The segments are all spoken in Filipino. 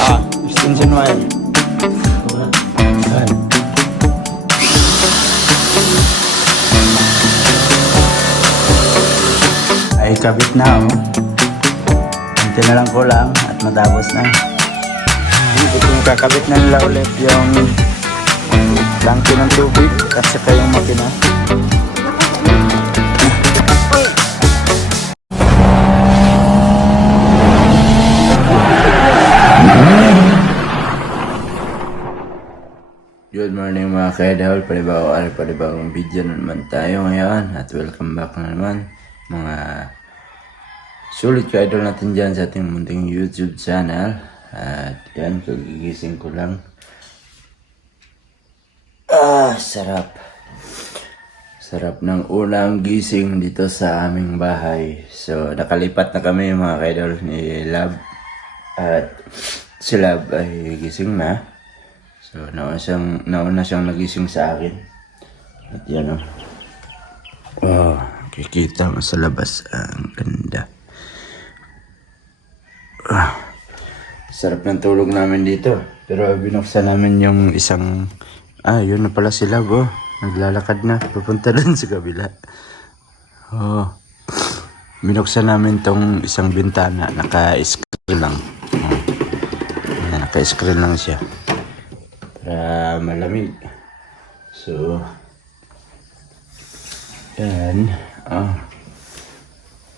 Extension wire. Ayan. Ay kabit na oh. Hinti na lang kulang at matapos na. Dito yung kakabit na nila ulit yung tangke ng tubig at saka yung makina. Good morning mga ka-idol, panibagong video na naman tayo ngayon at welcome back na naman mga sulit ka-idol natin dyan sa ating munting YouTube channel. At yan, kagigising ko lang. Sarap ng unang gising dito sa aming bahay. So nakalipat na kami mga ka-idol ni Lab at si Lab ay gising na. So, nauna siyang nagising sa akin. At yan o. Oh, kikita mo sa labas. Ang ganda. Sarap ng tulog namin dito. Pero binuksan namin yung isang... yun na pala sila oh. Naglalakad na. Pupunta dun sa kabila. Oh. Binuksan namin tong isang bintana. Naka-screen lang. Naka-screen lang siya. Para malamig. So yan.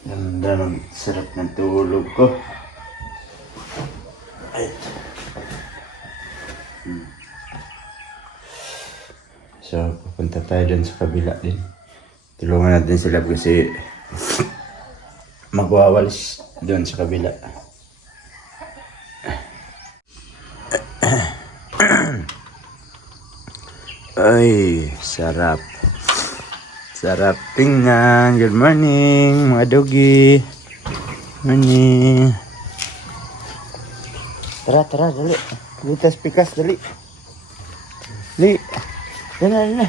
Ganda ng sarap ng tulog ko. So pupunta tayo dun sa kabila din. Tulungan natin sila kasi magwawalis dun sa kabila. Ay, sarap. Sarap tingnan. Good morning, mga doggy. Morning. Tara, dali. Butas pikas, dali. Dali. Dali.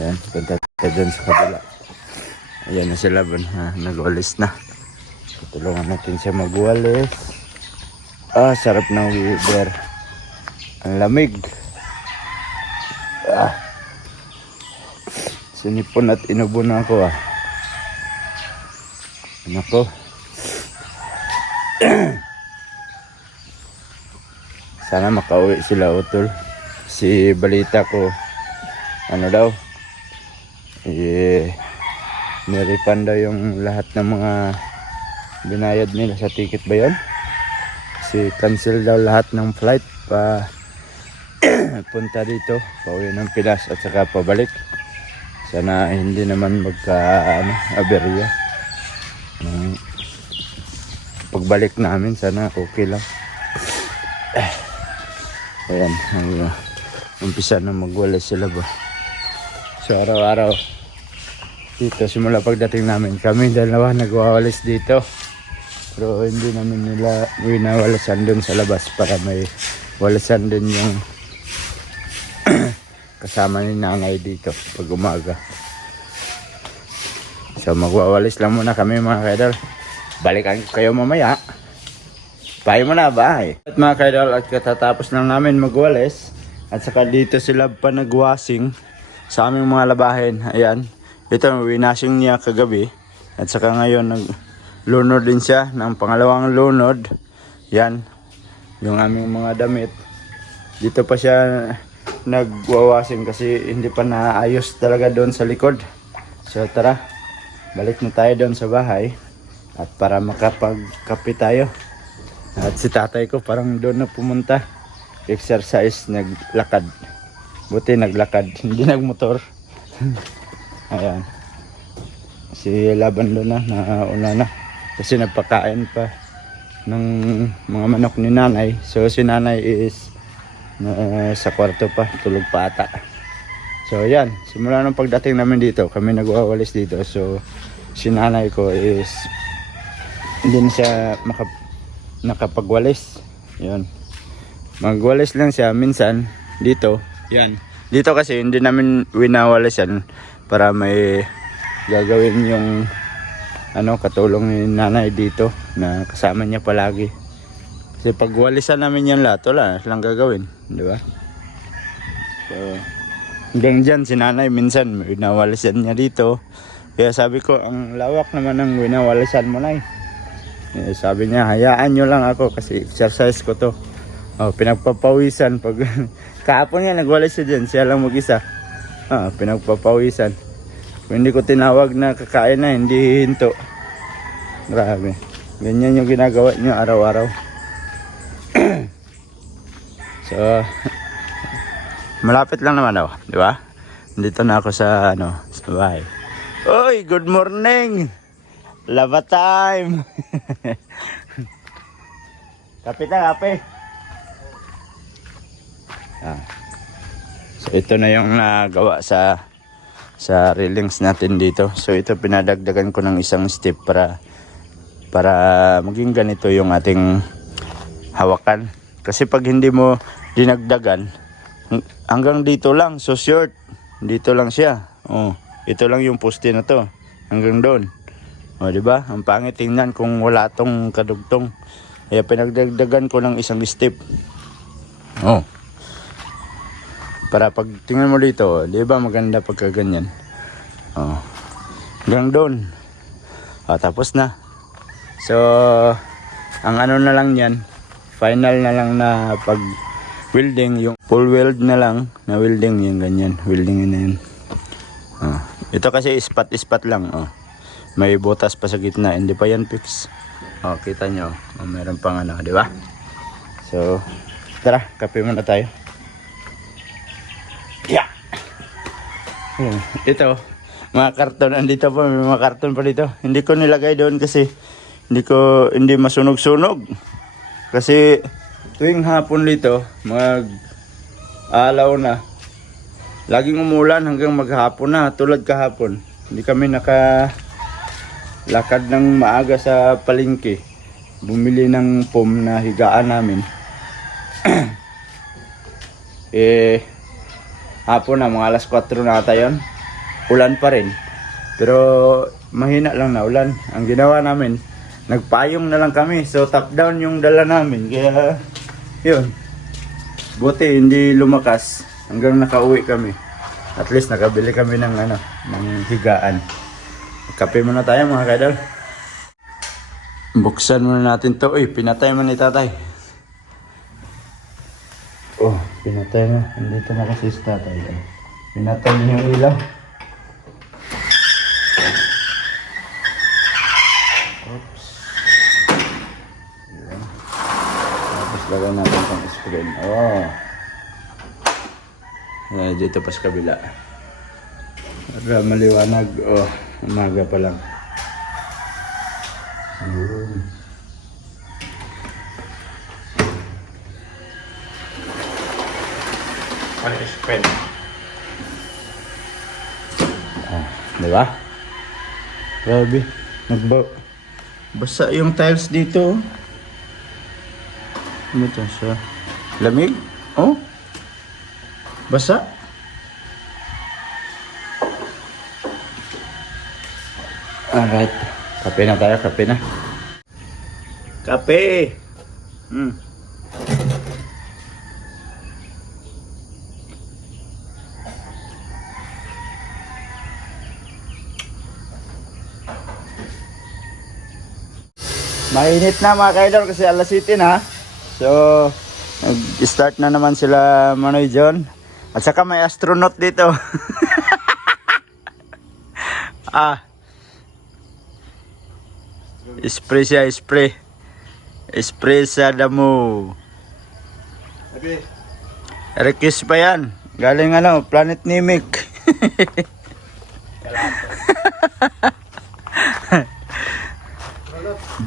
Yan, punta tayo dun sa kabila. Ayan na sila, nag-walis na. Tutulungan natin siya mag-walis. Sarap ng weather. Ang lamig. Sinipon at inubo na ako Nako. Sana makauwi sila utol. Si balita ko daw nirefund daw yung lahat ng mga binayad nila sa ticket ba yun? Kasi cancel daw lahat ng flight pa punta dito, pauwi ng Pilas at saka pabalik. Sana hindi naman aberya. Pagbalik namin sana okay lang. Ayan, umpisa na magwalis sila ba. So araw-araw dito simula pagdating namin kami dalawa nagwawalis dito. Pero hindi namin nila winawalasan dun sa labas para may walasan din yung kasama ni nanay dito pag umaga. So magwawalis lang muna kami mga kaidol. Balikan ko kayo mamaya. Bye muna, bye. At mga kaidol, at katatapos lang namin magwalis at saka dito sila pa nagwasing sa aming mga labahin. Ayan, ito winashing niya kagabi at saka ngayon naglunod din siya ng pangalawang lunod. Yan yung aming mga damit. Dito pa siya nagwawashing kasi hindi pa naayos talaga doon sa likod. So tara, balik na tayo doon sa bahay at para makapagkape tayo. At si tatay ko parang doon na pumunta, exercise, naglakad. Buti naglakad, hindi nagmotor. Ayan, si Laban doon na nauna na kasi nagpakain pa ng mga manok ni nanay. So si nanay is sa kwarto pa, tulog pa ata. So yan, simula ng pagdating namin dito, kami nagwawalis dito. So si nanay ko is hindi na siya nakapagwalis. Yan, magwalis lang siya minsan dito. Yan, dito kasi hindi namin winawalis yan para may gagawin yung katulong ni nanay dito na kasama niya palagi. Kasi pag walisan namin yan lahat, wala lang gagawin, di ba? So, hanggang dyan si nanay minsan winawalisan niya dito. Kaya sabi ko, ang lawak naman ng winawalisan mo, nay. Sabi niya, hayaan nyo lang ako kasi exercise ko to. Pinagpapawisan. Pag kahapon niya nagwalis siya dyan, siya lang mag-isa. Pinagpapawisan. Kung hindi ko tinawag na kakain na, hindi hinto. Grabe. Ganyan yung ginagawa niyo araw-araw. So, malapit lang naman ako, di ba? Dito na ako sa sa bahay. Oy, good morning. Lava time. Kape na, kape. So ito na yung nagawa sa railings natin dito. So ito pinadagdagan ko ng isang step para maging ganito yung ating hawakan. Kasi pag hindi mo dinagdagan, hanggang dito lang, so short. Dito lang siya. Ito lang yung poste na to. Hanggang doon. Di ba? Ang pangit tingnan kung wala tong kadugtong. Kaya pinagdagdagan ko ng isang step. Para pag tingnan mo dito, di ba maganda pagka ganyan. Hanggang doon. Tapos na. So, ang na lang yan, final na lang na pag welding, yung full weld na lang na welding, yung ganyan, welding na yan. Ito kasi ispat lang. May butas pa sa gitna, hindi pa yan fix. Kita nyo, meron pang di ba? So, tara, kape muna tayo. Yeah. Ito, mga karton, andito pa, may mga karton pa dito. Hindi ko nilagay doon kasi hindi masunog-sunog. Kasi tuwing hapon dito, mag-alaw na. Laging umulan hanggang maghapon na, tulad kahapon. Hindi kami nakalakad ng maaga sa palengke. Bumili ng foam na higaan namin. Hapon na, mga alas 4 na ata yun. Ulan pa rin. Pero mahina lang na ulan. Ang ginawa namin, nagpayong na lang kami. So top down yung dala namin. Kaya yun. Buti hindi lumakas. Hanggang nakauwi kami. At least nakabili kami ng higaan. Kape muna tayo mga kaidol. Buksan muna natin to. Pinatay mo ni tatay. Pinatay na. Andito na kasi si tatay. Pinatay niya yung ilaw. Oops. Ayan. Tapos lagay natin itong screen. Dito pa sa kabila. Para maliwanag. Umaga pa lang. Screen. Diba? Grabe. Basa yung tiles dito. Ano ito siya? Lamig? Basa? Alright. Kape na tayo, kape na. Kape! Mainit na mga kaidol kasi alas 7 na. So, nag-start na naman sila Manoy John. At saka may astronaut dito. Spray siya, spray. Spray sa damo. Request pa yan. Galing Planet Nimic.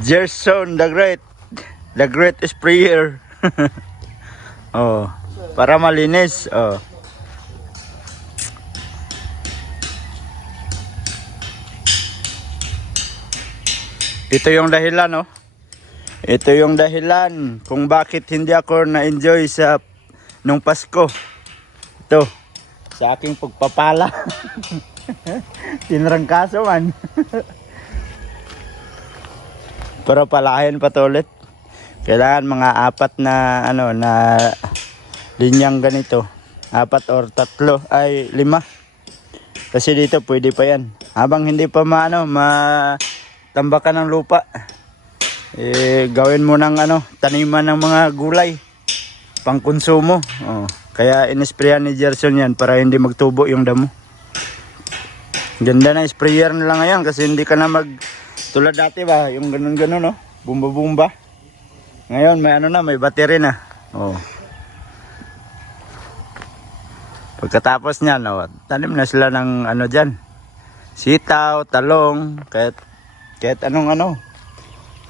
Gerson the Great Sprayer. Para malinis. Ito yung dahilan, Ito yung dahilan kung bakit hindi ako na-enjoy nung Pasko. Ito, sa aking pagpapala. Tinrangkaso man. Pero palahin pa to ulit. Kailangan mga 4 na ano na linyang ganito. 4 or 3 ay 5. Kasi dito pwede pa yan. Habang hindi pa matambakan ng lupa. Gawin mo ng taniman ng mga gulay. Pangkonsumo. Kaya inisprayan ni Gerson yan para hindi magtubo yung damo. Ganda na sprayer nila ngayon kasi hindi ka na tulad dati ba, yung ganun-ganun no, bumba-bumba. Ngayon may may battery na. Pagkatapos niyan, tanim na sila ng diyan. Sitaw, talong, kahit anong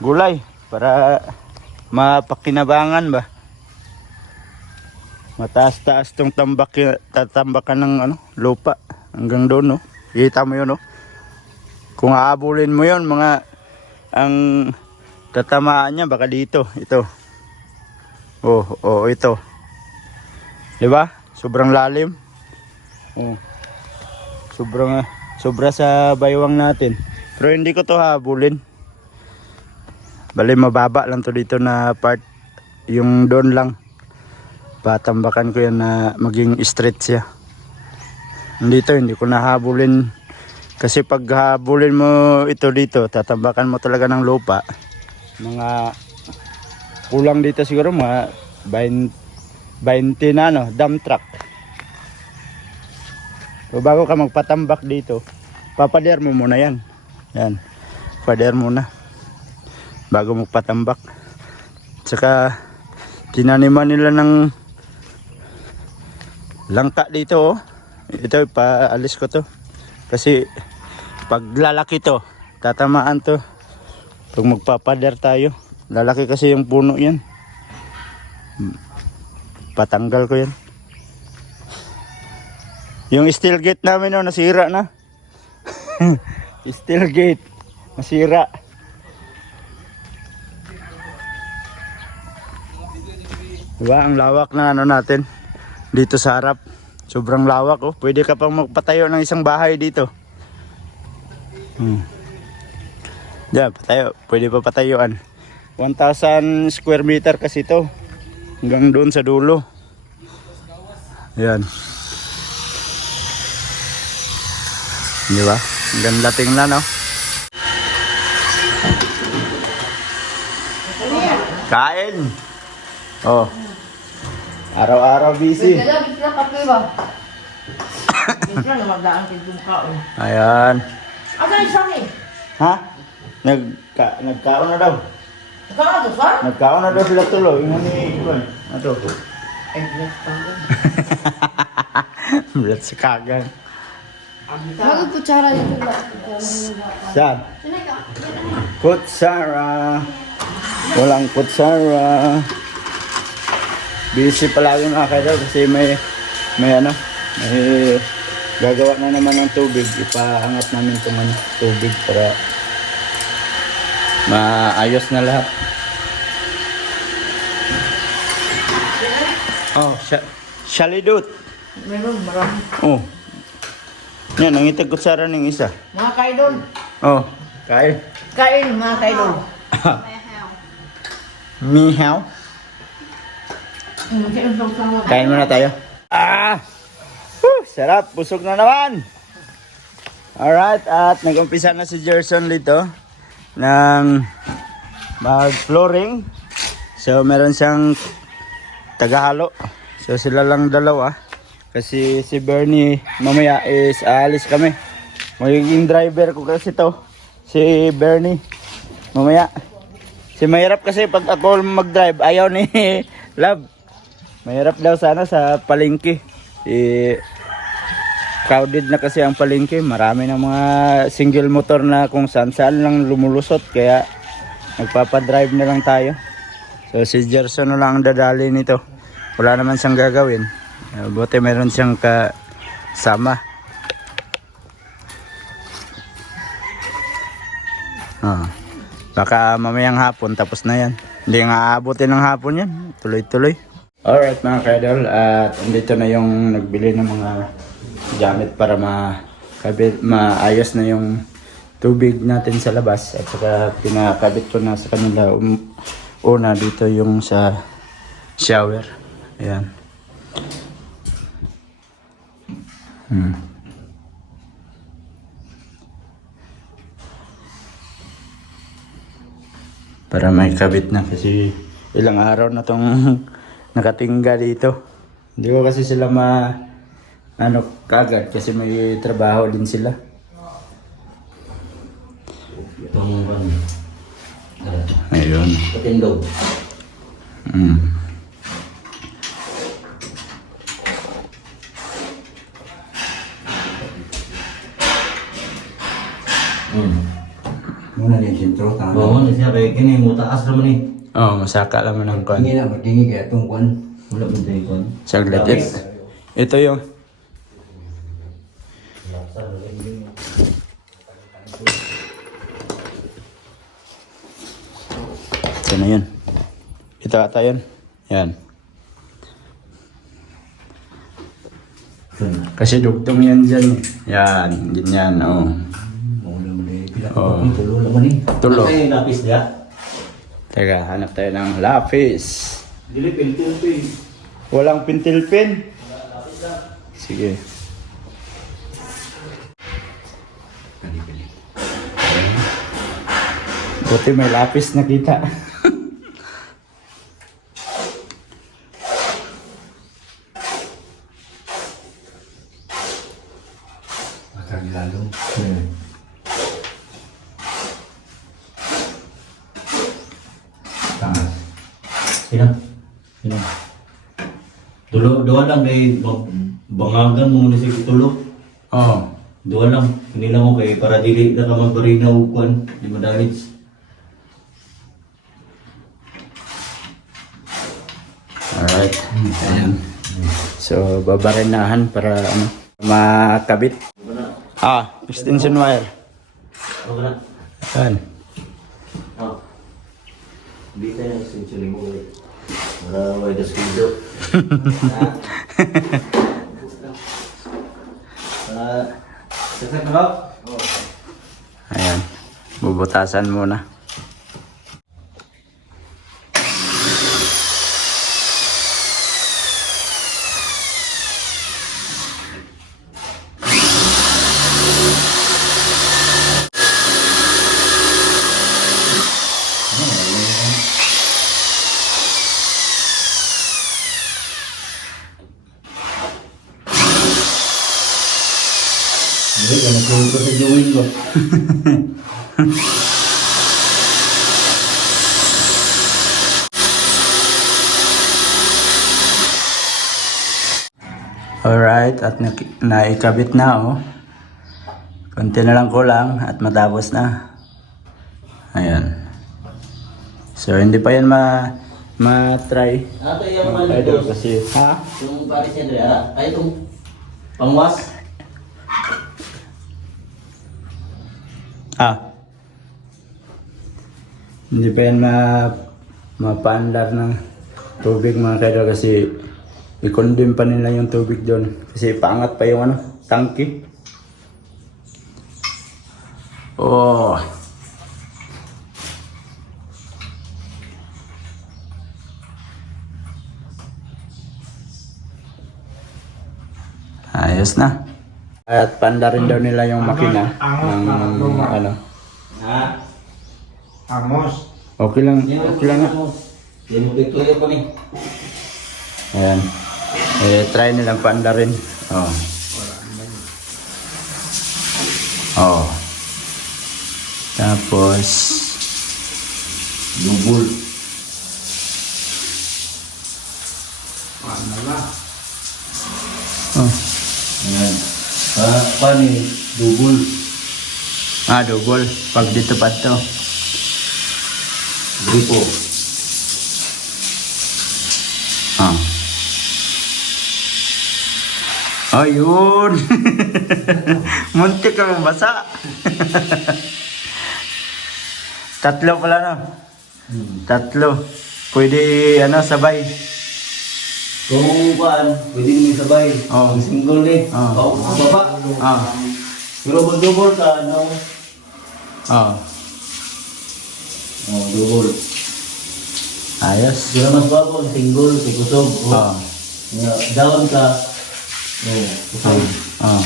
gulay para mapakinabangan ba. Mataas-taas tong tatambakan ng lupa hanggang doon no. Kita mo yun no. Kung aabulin mo yun ang tatamaan niya baka dito, ito. Ito. 'Di ba? Sobrang lalim. Sobra sa baywang natin. Pero hindi ko to habulin. Bali mababa lang to dito na part, yung doon lang. Patambakan ko yan na maging straight siya. Dito hindi ko nahabulin. Kasi pag habulin mo ito dito, tatambakan mo talaga ng lupa. Mga kulang dito siguro mga 20 na dump truck. So bago ka magpatambak dito, papader mo muna yan. Yan. Pader muna. Bago magpatambak. Tsaka tinaniman nila ng langka dito. Ito paalis ko to. Kasi pag lalaki to, tatamaan to. Pag magpapader tayo, lalaki kasi yung puno yan. Patanggal ko yan. Yung steel gate namin nasira na. Steel gate nasira. Diba ang lawak na natin dito sa harap. Sobrang lawak Pwede ka pang magpatayo ng isang bahay dito. Diyan, pwede pa patayuan. 1,000 square meter kasi ito. Hanggang doon sa dulo. Ayan. Di ba? Ang ganda tingnan Kain. Araw-araw busy. Ayan. Ha? Nagkaon na daw. Nagkaon na daw sila tulo. Yung ito. Bulat sa kagan. Bago kutsara dito ba? Saan? Kutsara. Walang kutsara. Busy palagi mga kaidol kasi may gagawa na naman ng tubig. Ipaangat namin itong tubig para maayos na lahat. Shalidot. Meron, marami. Yan, nangitag kutsara ng isa. Mga kaidol. Kain. Kain, mga kaidol. Mihaw. Kain muna tayo. Sarap, busog na naman. Alright, at nag-umpisa na si Gerson dito ng mag-flooring. So meron siyang tagahalo. So sila lang dalawa. Kasi si Bernie mamaya is aalis kami. Magiging driver ko kasi to. Si Bernie mamaya. Si mahirap kasi pag ako mag-drive, ayaw ni Love. Mahirap daw sana sa palengke. Crowded na kasi ang palengke. Marami ng mga single motor na kung saan lang lumulusot. Kaya nagpapadrive na lang tayo. So si Gerson na lang ang dadali nito. Wala naman siyang gagawin. Buti meron siyang kasama. Baka mamayang hapon tapos na yan. Hindi nga aabutin ng hapon yan. Tuloy-tuloy. Alright mga kaidol, at andito na yung nagbili ng mga gamit para maayos na yung tubig natin sa labas at saka pinakabit ko na sa kanila una dito yung sa shower. Ayan. Para may kabit na kasi ilang araw na tong nakatingga dito. Hindi ko kasi sila kagad kasi may trabaho din sila. Itong Ayun. patindog. Muna din sintro tama. Oo, siya kaya kini mo taas naman eh. Oh, masaka lang ng kon. Tingin na matingi kaya itong kwan. Wala mo tayo kon. Saglit. Ito yung ito na yun. Ito ata yun. Yan. Kasi dugtong yan dyan. Yan. Ganyan. Oh. Mauna mo din. Oh. Tulo naman eh. Tulo. Ano yung lapis niya? Teka, hanap tayo ng lapis. Dili pintil. Walang pintil-pin. Sige. Buti may lapis nakita. Matang lalo. Tama. Sino? Sino? Tulo, doon lang kay bangagan mo muna siya tulo. Oh. Doon lang. Hindi lang mo kay para dili na ka magbarina o kwan. Di madamage. Alright. Ayan. So, babarinahan para makabit. Extension wire. Ano ka na? Ayan. Hindi tayo essentially mo ulit. Para may deskudo. Sasak ka ba? Ayan. Bubutasan muna. Hindi, kaya nagsulit ko sa Jewin ko. Alright, at naikabit na oh. Konti na lang kulang at matapos na. Ayan. So hindi pa yan ma-try. Ato yung mga Idol litos. kasi Yung paris niya dre, ay itong pangwas. hindi pa yan mapaandar ng tubig mga kaidol kasi i-condemn pa nila yung tubig doon kasi paangat pa yung tangke. Oh. Ayos na. At panda rin daw nila yung makina ng Ha? Amos. Okay lang na. Hindi mo pituyo ko ni. Ayan. Try nilang panda rin. Oh. Oh. Tapos Lubul. oh. Ayan. Paano yung lubul? Double pag dito pa to. Gripo. Ayun. Muntik kang basa. Tatlo pala no. Tatlo. Pwede sabay. Kung paan, pwede namin sabay. Oo. Ang single ni. Oo. Baba. Ah. Pero kung double ka, Oh. Oh, double. Ayos. Sila mas bago, single, si kusog. Oh. Down ka. Oh, kusog. Oh.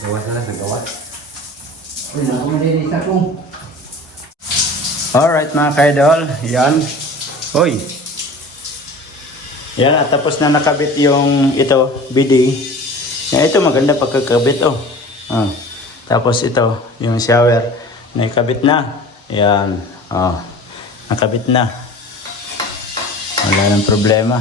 Gawas na lang sa gawas. Uy, nakamalinis ako. Alright mga kaidol, yan. Hoy. Yan, at tapos na nakabit yung ito, BD. Yan, ito maganda pagkakabit, oh. Ah. Tapos ito, yung shower, nakabit na. Yan, oh. Nakabit na. Wala nang problema.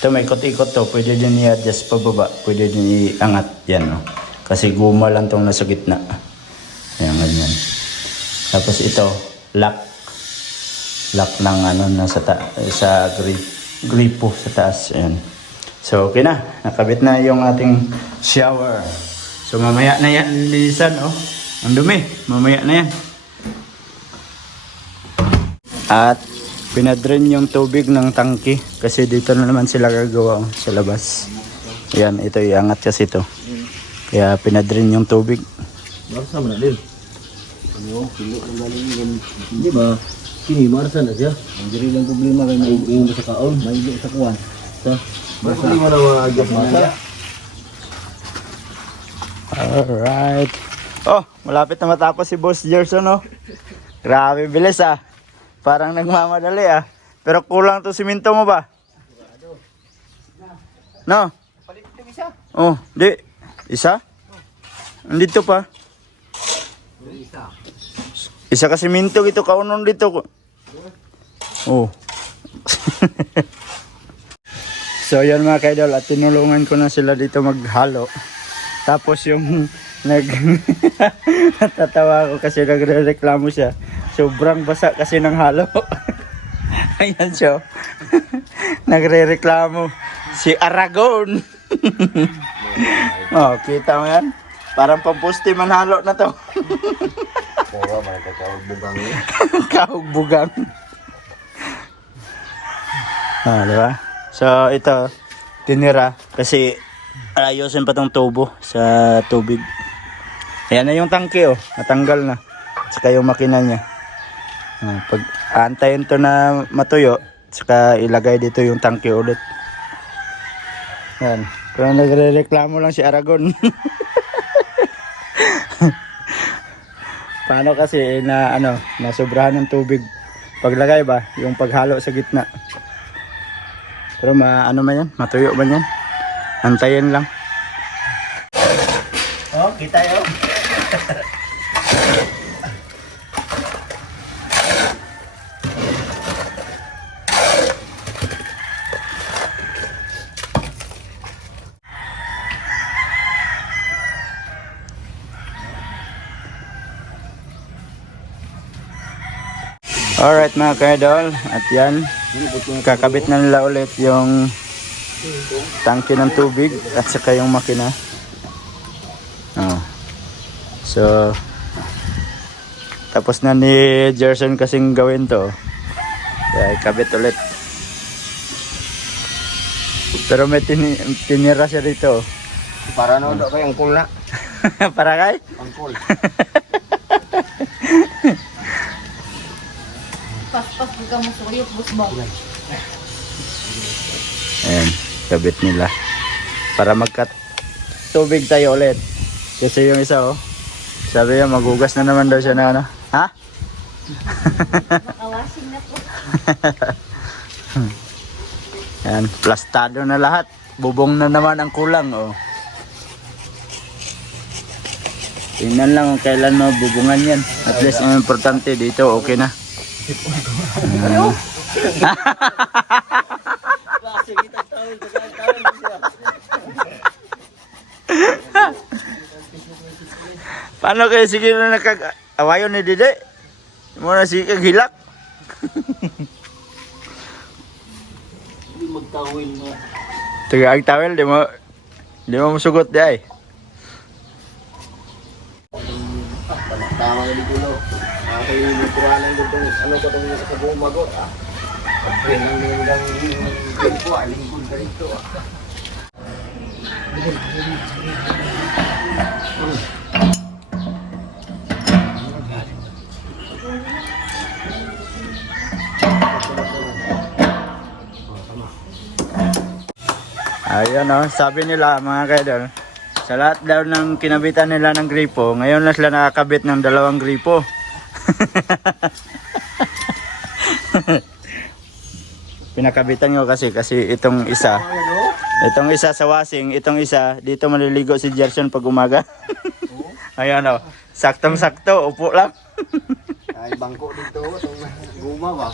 Ito may ikot-ikot to, pwede din i-adjust pababa, pwede din iangat. Yan, oh. Kasi guma lang tong nasa gitna. Yan, ganyan. Tapos ito, lock. Lock ng ano nasa sa gripo sa taas. Ayan. So okay na, nakabit na yung ating shower. So mamaya na yan linisan, oh. Ang dumi, mamaya na yan. At pinadrain yung tubig ng tangke kasi dito na naman sila gagawa, oh, sa labas. Ayan, ito iangat kasi ito. Kaya pinadrain yung tubig. Marsa man na din. Ano, pilo ng galing yung... Di ba? Kini, marsa na siya. Ang diri lang problema kay naiiwan sa kaon, naiiwan sa kuwan. Sa? Marsa. Hindi mo na ma-adjust marsa. Alright. Oh, malapit na matapos si Boss Gerson, oh. Grabe bilis, ah. Parang nagmamadali, ah. Pero kulang to siminto mo ba? No? Oh, di. Isa? Andito pa. Isa kasi minto ito kaunon dito. Oh. So yan mga kaidol, at tinulungan ko na sila dito maghalo. Tapos yung natatawa ko kasi nagrereklamo siya. Sobrang basa kasi ng halo. Ayan siya. Nagrereklamo si Aragon. Oh, kita mo yan? Parang pampusti manhalo na to. Oo, mga kakawag-bugang yun. Kahugbugang. Ah, diba? So, ito, tinira kasi ayusin pa tong tubo sa tubig. Ayan na yung tangke, oh. Natanggal na. Saka yung makina niya. Ah, pag aantayin to na matuyo, saka ilagay dito yung tangke ulit. Ayan. Pero nagre-reklamo lang si Aragon. Paano kasi na ano, nasobrahan ng tubig paglagay ba, yung paghalo sa gitna. Pero ano man yan, matuyo ba yan? Antayin lang. Oh, kita yun. Alright mga kaidol, at yan, kakabit na nila ulit yung tangke ng tubig at saka yung makina. Oh. So, tapos na ni Gerson kasing gawin to. Kaya ikabit ulit. Pero may tinira siya dito. Para no, do kay angkol na. Para kay? Angkol. Pas-pas ka mo suyot, busbong. Ayan, kabit nila. Para magkat tubig tayo ulit. Kasi yung isa, oh. Sabi niya, magugas na naman daw siya na ano. Ha? Makawashing na po. Ayan, plastado na lahat. Bubong na naman ang kulang, oh. Tingnan lang kung kailan mabubungan yan. At least ang importante dito, okay na. Paano kayo sige na nakag-awayon ni Dede? Muna sige kaghilak. Hindi magtawil mo. Taga ang tawel, di mo masugot di ay. Tama na dito. Ay, naturalan dito. Ano ko itong sa buong magot, ah? Siyempre lang nilang gripo, lingkod ka rito. Ayun o, sabi nila mga kaidol, sa lahat daw ng kinabitan nila ng gripo, ngayon na sila nakakabit ng 2 gripo. Pinakabitan ko kasi itong isa sa washing, itong isa dito maliligo si Gerson pag umaga. Ayan o, saktong sakto, upo lang. Ay, bangko dito, itong guma ba?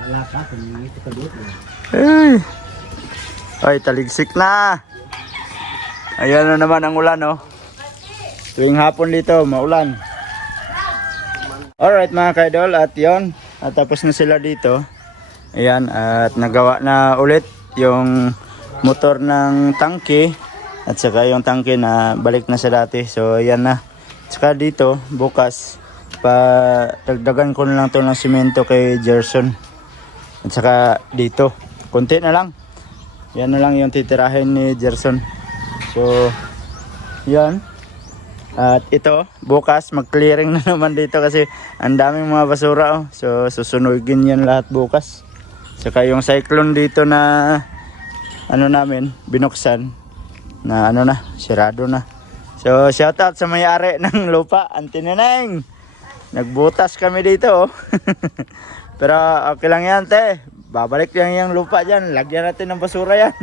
Wala ka, kung ito ka dito. Ay, taligsik na. Ayan na naman ang ulan, oh. Tuwing hapon dito, maulan. Alright mga kaidol, at yon, at tapos na sila dito. Ayan, at nagawa na ulit yung motor ng tangke. At saka yung tangke na balik na sa dati. So, ayan na. Saka dito, bukas, dagdagan ko na lang to ng simento kay Gerson. At saka dito, konti na lang. Yan na lang yung titirahin ni Gerson. So, yan. At ito, bukas mag-clearing na naman dito kasi ang daming mga basura. Oh. So, susunugin yan lahat bukas. Saka yung cyclone dito na namin, binuksan na sirado na. So, shoutout sa may-ari ng lupa, Auntie Neneng. Nagbutas kami dito. Oh. Pero okay lang yan, te. Babalik lang yung lupa dyan. Lagyan natin ng basura yan.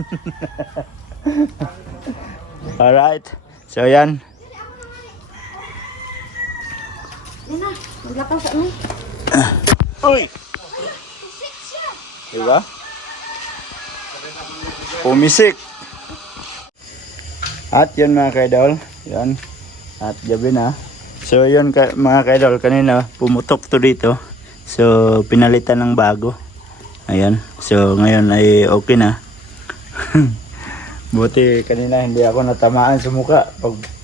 Alright. So, yan. Yan na, maglakaw sa ano. Uy! Diba? Pumisik. At yun mga kaidol. Yan. At gabi na. So, yun mga kaidol. Kanina, pumutok to dito. So, pinalitan ng bago. Ayan. So, ngayon ay okay na. Buti kanina hindi ako natamaan sa muka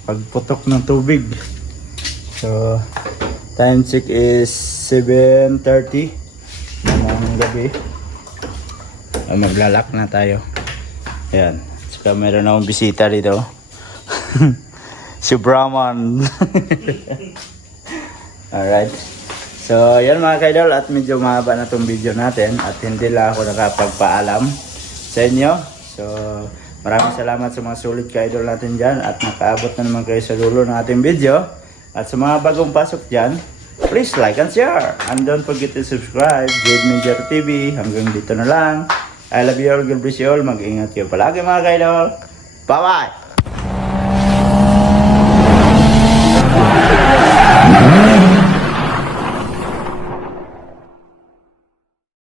pagputok ng tubig. So, time check is 7:30 ng gabi. Maglalak na tayo. Ayan. Saka meron akong bisita dito. Si Brahman. Alright. So, yan mga kaidol, at medyo mahaba na itong video natin at hindi lang ako nakapagpaalam sa inyo. So, maraming salamat sa mga sulit kaidol natin dyan at nakaabot na naman kayo sa dulo ng ating video. At sa mga bagong pasok dyan, please like and share. And don't forget to subscribe, Jade Media TV. Hanggang dito na lang. I love you all, God bless you all. Mag-ingat kayo palagi mga kaidol. Bye-bye!